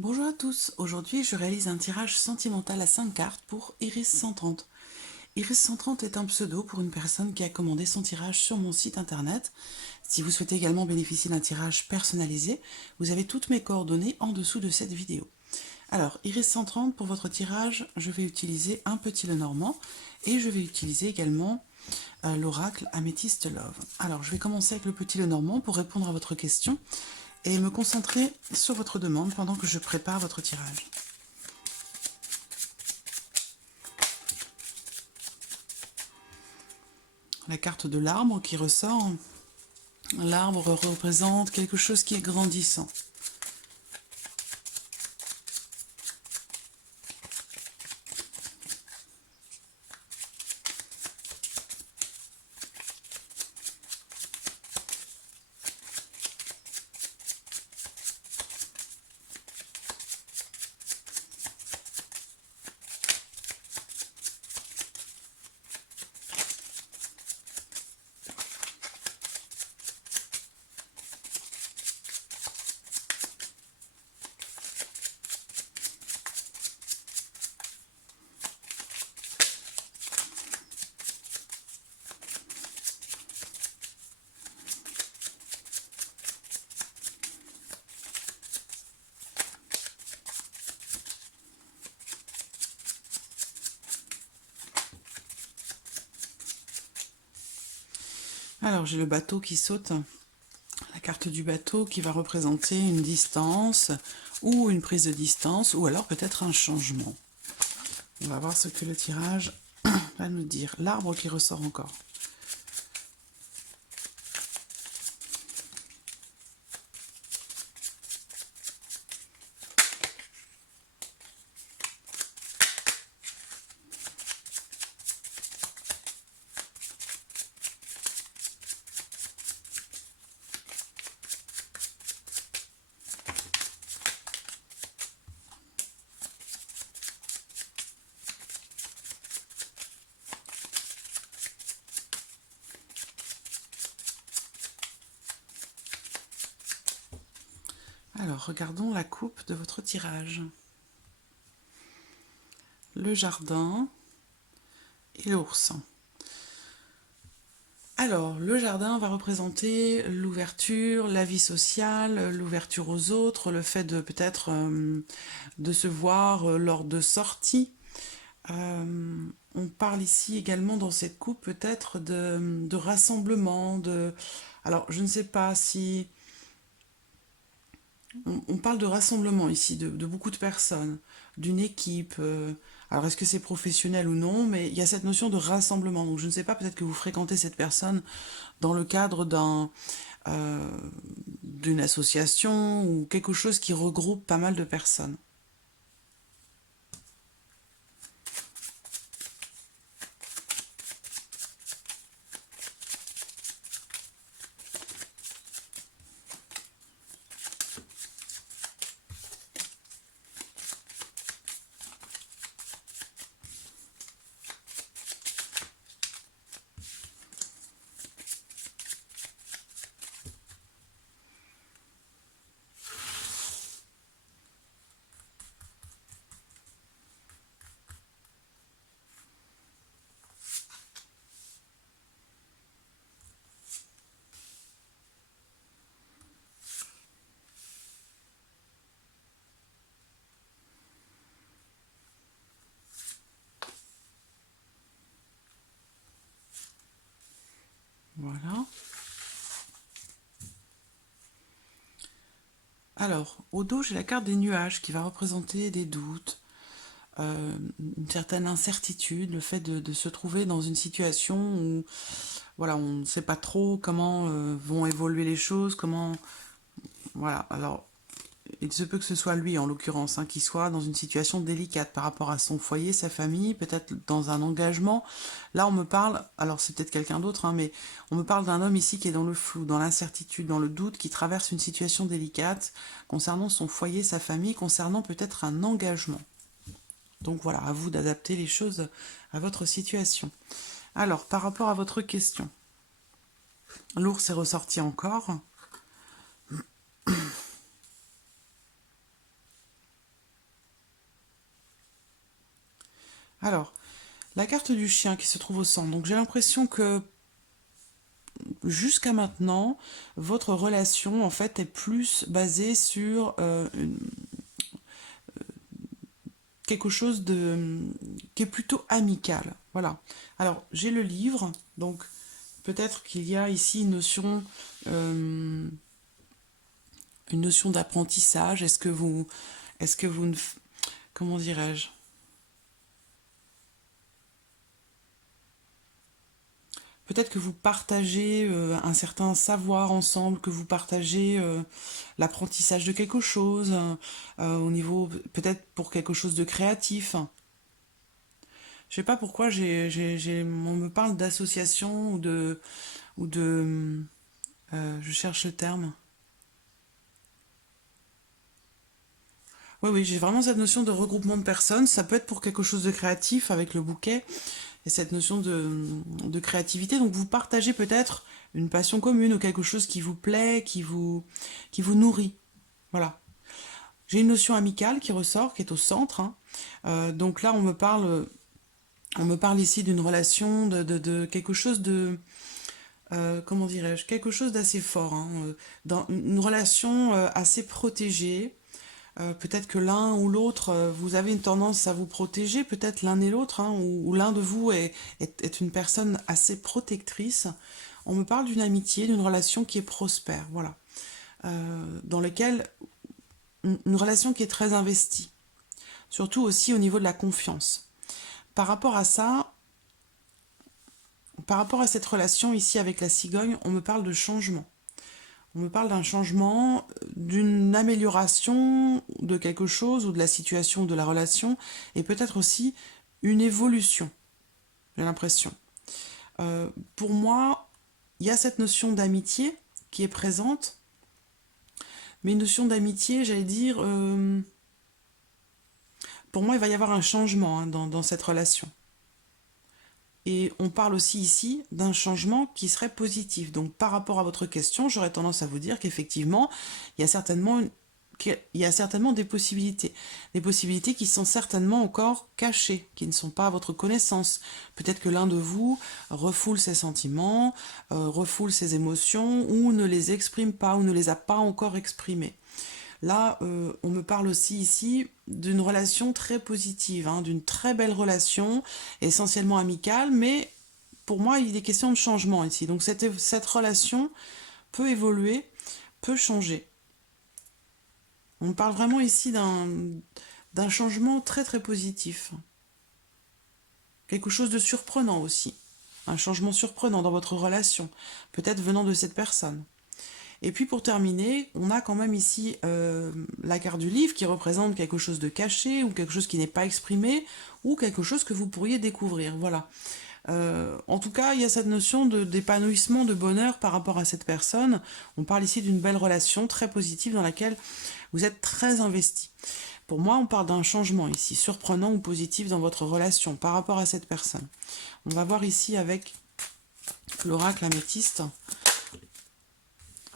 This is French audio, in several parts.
Bonjour à tous, aujourd'hui je réalise un tirage sentimental à 5 cartes pour Iris 130. Iris 130 est un pseudo pour une personne qui a commandé son tirage sur mon site internet. Si vous souhaitez également bénéficier d'un tirage personnalisé, vous avez toutes mes coordonnées en dessous de cette vidéo. Alors, Iris 130, pour votre tirage, je vais utiliser un petit Lenormand et je vais utiliser également l'oracle Améthyste Love. Alors, je vais commencer avec le petit Lenormand pour répondre à votre question et me concentrer sur votre demande pendant que je prépare votre tirage. La carte de l'arbre qui ressort. L'arbre représente quelque chose qui est grandissant. Alors j'ai le bateau qui saute, la carte du bateau qui va représenter une distance ou une prise de distance ou alors peut-être un changement. On va voir ce que le tirage va nous dire. L'arbre qui ressort encore. Alors regardons la coupe de votre tirage. Le jardin et l'ours. Alors, le jardin va représenter l'ouverture, la vie sociale, l'ouverture aux autres, le fait de peut-être de se voir lors de sorties. On parle ici également dans cette coupe peut-être de rassemblement, Alors, je ne sais pas si... On parle de rassemblement ici, de beaucoup de personnes, d'une équipe. Alors, est-ce que c'est professionnel ou non? Mais il y a cette notion de rassemblement. Donc, je ne sais pas, peut-être que vous fréquentez cette personne dans le cadre euh, d'une association ou quelque chose qui regroupe pas mal de personnes. Voilà. Alors, au dos, j'ai la carte des nuages qui va représenter des doutes, une certaine incertitude, le fait de se trouver dans une situation où voilà, on ne sait pas trop comment vont évoluer les choses, comment... Voilà, alors il se peut que ce soit lui en l'occurrence, hein, qui soit dans une situation délicate par rapport à son foyer, sa famille, peut-être dans un engagement. Là on me parle, alors c'est peut-être quelqu'un d'autre, hein, mais on me parle d'un homme ici qui est dans le flou, dans l'incertitude, dans le doute, qui traverse une situation délicate concernant son foyer, sa famille, concernant peut-être un engagement. Donc voilà, à vous d'adapter les choses à votre situation. Alors, par rapport à votre question, l'ours est ressorti encore. Alors, la carte du chien qui se trouve au centre. Donc j'ai l'impression que jusqu'à maintenant, votre relation en fait est plus basée sur quelque chose de qui est plutôt amical. Voilà. Alors j'ai le livre, donc peut-être qu'il y a ici euh, une notion d'apprentissage. Est-ce que vous ne, comment dirais-je? Peut-être que vous partagez un certain savoir ensemble, que vous partagez l'apprentissage de quelque chose, au niveau peut-être pour quelque chose de créatif. Je sais pas pourquoi on me parle d'association ou de, je cherche le terme. Oui, oui, j'ai vraiment cette notion de regroupement de personnes. Ça peut être pour quelque chose de créatif avec le bouquet et cette notion de créativité. Donc vous partagez peut-être une passion commune ou quelque chose qui vous plaît, qui vous nourrit. Voilà. J'ai une notion amicale qui ressort, qui est au centre, hein. Donc là, on me parle ici d'une relation, de quelque chose de, comment dirais-je, quelque chose d'assez fort, hein, dans une relation assez protégée. Peut-être que l'un ou l'autre, vous avez une tendance à vous protéger, peut-être l'un et l'autre, hein, ou l'un de vous est une personne assez protectrice. On me parle d'une amitié, d'une relation qui est prospère, voilà. Dans laquelle une relation qui est très investie, surtout aussi au niveau de la confiance. Par rapport à ça, par rapport à cette relation ici avec la cigogne, on me parle de changement. On me parle d'un changement, d'une amélioration de quelque chose ou de la situation de la relation, et peut-être aussi une évolution, j'ai l'impression. Pour moi, il y a cette notion d'amitié qui est présente, mais une notion d'amitié, j'allais dire, pour moi, il va y avoir un changement hein, dans cette relation. Et on parle aussi ici d'un changement qui serait positif. Donc par rapport à votre question, j'aurais tendance à vous dire qu'effectivement, il y a certainement, il y a certainement des possibilités qui sont certainement encore cachées, qui ne sont pas à votre connaissance. Peut-être que l'un de vous refoule ses sentiments, refoule ses émotions, ou ne les exprime pas, ou ne les a pas encore exprimées. Là, on me parle aussi ici d'une relation très positive, hein, d'une très belle relation, essentiellement amicale, mais pour moi, il est question de changement ici. Donc cette relation peut évoluer, peut changer. On parle vraiment ici d'un changement très très positif. Quelque chose de surprenant aussi. Un changement surprenant dans votre relation, peut-être venant de cette personne. Et puis pour terminer, on a quand même ici la carte du livre qui représente quelque chose de caché ou quelque chose qui n'est pas exprimé ou quelque chose que vous pourriez découvrir. Voilà. En tout cas, il y a cette notion d'épanouissement, de bonheur par rapport à cette personne. On parle ici d'une belle relation très positive dans laquelle vous êtes très investi. Pour moi, on parle d'un changement ici, surprenant ou positif dans votre relation par rapport à cette personne. On va voir ici avec l'oracle améthyste.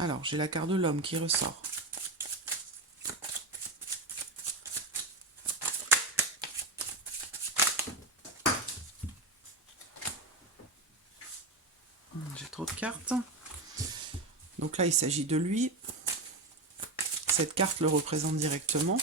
Alors, j'ai la carte de l'homme qui ressort. J'ai trop de cartes. Donc là, il s'agit de lui. Cette carte le représente directement.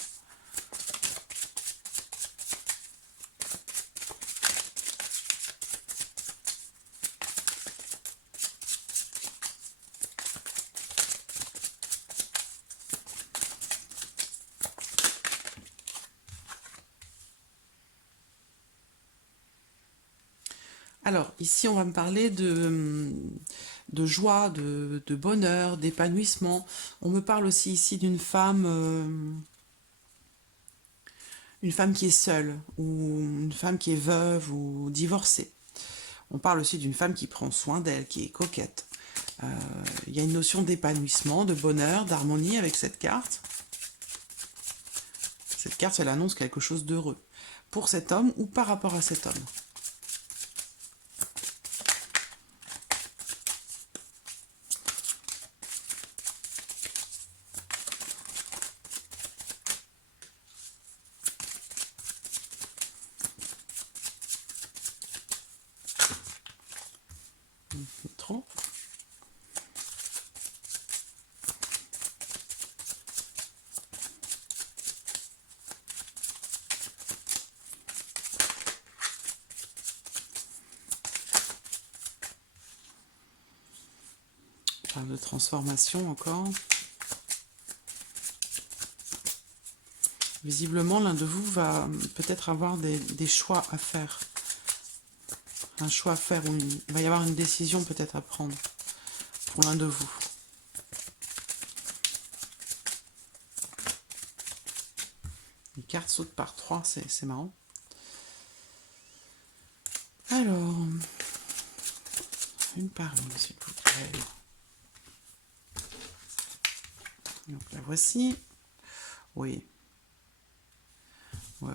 Alors, ici, on va me parler de joie, de bonheur, d'épanouissement. On me parle aussi ici une femme qui est seule, ou une femme qui est veuve ou divorcée. On parle aussi d'une femme qui prend soin d'elle, qui est coquette. Il y a une notion d'épanouissement, de bonheur, d'harmonie avec cette carte. Cette carte, elle annonce quelque chose d'heureux pour cet homme ou par rapport à cet homme. Trop. On parle de transformation encore. Visiblement, l'un de vous va peut-être avoir des choix à faire. Un choix à faire, ou il va y avoir une décision peut-être à prendre pour l'un de vous. Les cartes sautent par 3, c'est marrant. Alors, une par une, s'il vous plaît. Donc la voici. Oui. Oui.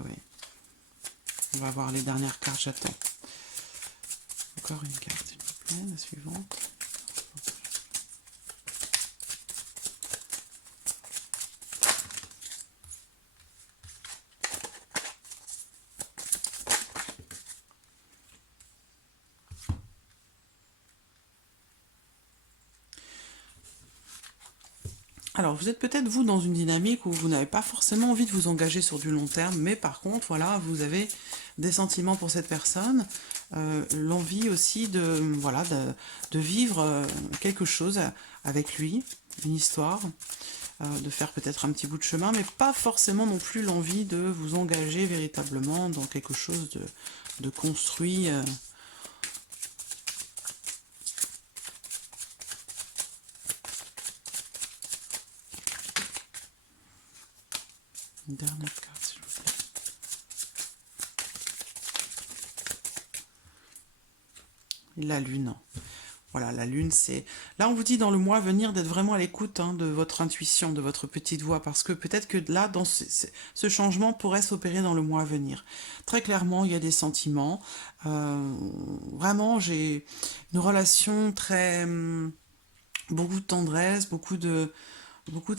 On va voir les dernières cartes, j'attends. Encore une carte, s'il vous plaît, la suivante. Alors, vous êtes peut-être, vous, dans une dynamique où vous n'avez pas forcément envie de vous engager sur du long terme, mais par contre, voilà, vous avez des sentiments pour cette personne, l'envie aussi voilà, de vivre quelque chose avec lui, une histoire, de faire peut-être un petit bout de chemin, mais pas forcément non plus l'envie de vous engager véritablement dans quelque chose de construit. Une dernière carte, s'il vous plaît. Et la lune. Voilà, la lune, c'est... Là, on vous dit dans le mois à venir d'être vraiment à l'écoute de votre intuition, de votre petite voix, parce que peut-être que là, dans ce changement pourrait s'opérer dans le mois à venir. Très clairement, il y a des sentiments. Vraiment, j'ai une relation très... beaucoup de tendresse, beaucoup de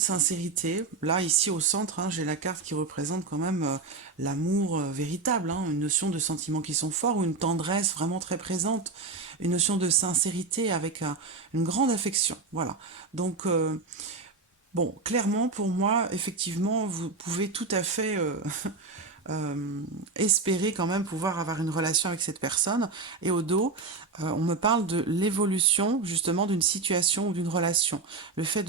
sincérité. Là, ici, au centre, j'ai la carte qui représente quand même l'amour véritable, une notion de sentiments qui sont forts, ou une tendresse vraiment très présente, une notion de sincérité avec une grande affection. Voilà. Donc, bon, clairement, pour moi, effectivement, vous pouvez tout à fait espérer quand même pouvoir avoir une relation avec cette personne. Et au dos, on me parle de l'évolution justement d'une situation ou d'une relation. Le fait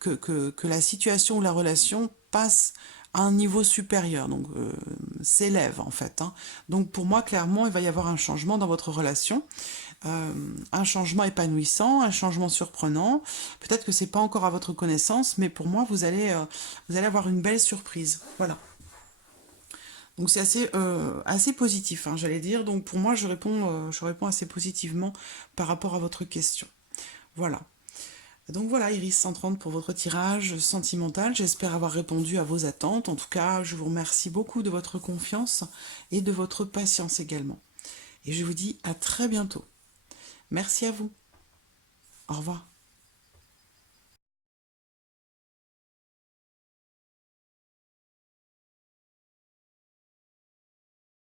que la situation ou la relation passe à un niveau supérieur, donc s'élève en fait. Donc pour moi, clairement, il va y avoir un changement dans votre relation. Un changement épanouissant, un changement surprenant. Peut-être que c'est pas encore à votre connaissance, mais pour moi, vous allez avoir une belle surprise. Voilà. Donc c'est assez positif, j'allais dire. Donc pour moi, je réponds assez positivement par rapport à votre question. Voilà. Donc voilà, Iris 130 pour votre tirage sentimental. J'espère avoir répondu à vos attentes. En tout cas, je vous remercie beaucoup de votre confiance et de votre patience également. Et je vous dis à très bientôt. Merci à vous. Au revoir.